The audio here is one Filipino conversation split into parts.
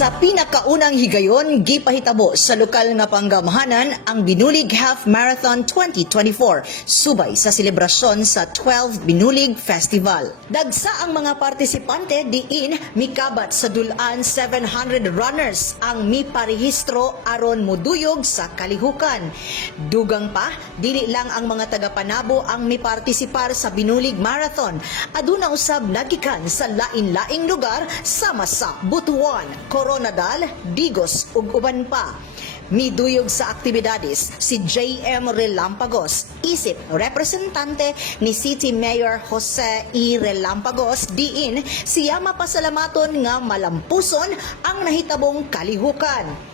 Sa pinakaunang higayon, gipahitabo sa lokal nga panggamhanan ang Binulig Half Marathon 2024, subay sa selebrasyon sa 12 Binulig Festival. Dagsa ang mga partisipante diin mikabat sa dulan 700 runners ang miparehistro aron moduyog sa kalihukan. Dugang pa, dili lang ang mga taga-Panabo ang mipartisipar sa Binulig Marathon. Aduna usab nagikan sa lain-laing lugar sama sa Butuan, Coronadal, Digos ug uban pa. Miduyog sa aktibidades si J.M. Relampagos, isip representante ni City Mayor Jose E. Relampagos, diin siya mapasalamaton nga malampuson ang nahitabong kalihukan.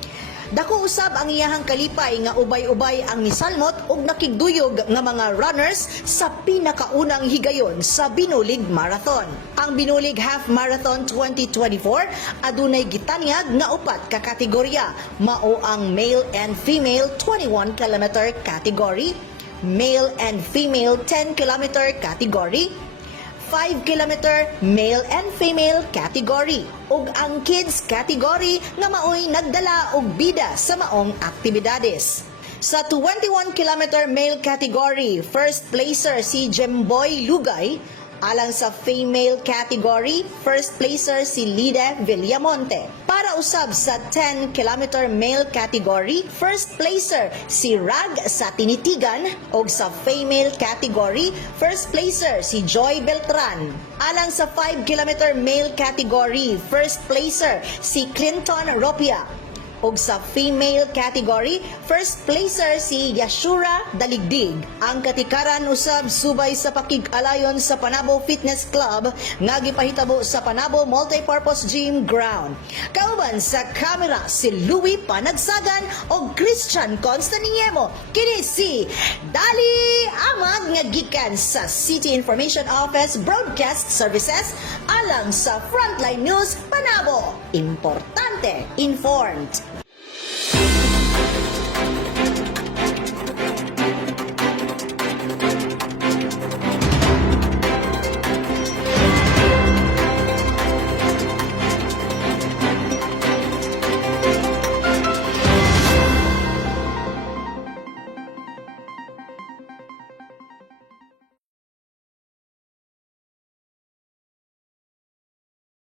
Dako usab ang iyahang kalipay nga ubay-ubay ang misalmot ug nakigduyog nga mga runners sa pinakaunang higayon sa Binulig Marathon. Ang Binulig Half Marathon 2024 adunay gitanyag nga upat ka kategorya, mao ang male and female 21 km category, male and female 10 km category, 5 km male and female category ug ang kids category nga maoy nagdala og bida sa maong aktibidades. Sa 21 km male category, first placer si Jemboy Lugay. Alang sa female category, first placer si Lida Villamonte. Para usab sa 10 km male category, first placer si Rag sa Tinitigan ug sa female category, first placer si Joy Beltran. Alang sa 5 km male category, first placer si Clinton Ropia. ug sa female category, first placer si Yashura Daligdig. Ang katikaran usab subay sa pakig-alayon sa Panabo Fitness Club nga gipahitabo sa Panabo Multipurpose Gym Ground. Kauban sa kamera si Louie Panagsagan ug Christian Constantiniemo. Kini si Dali Amag nga gikan sa City Information Office Broadcast Services alang sa Frontline News Panabo. Importante, informed,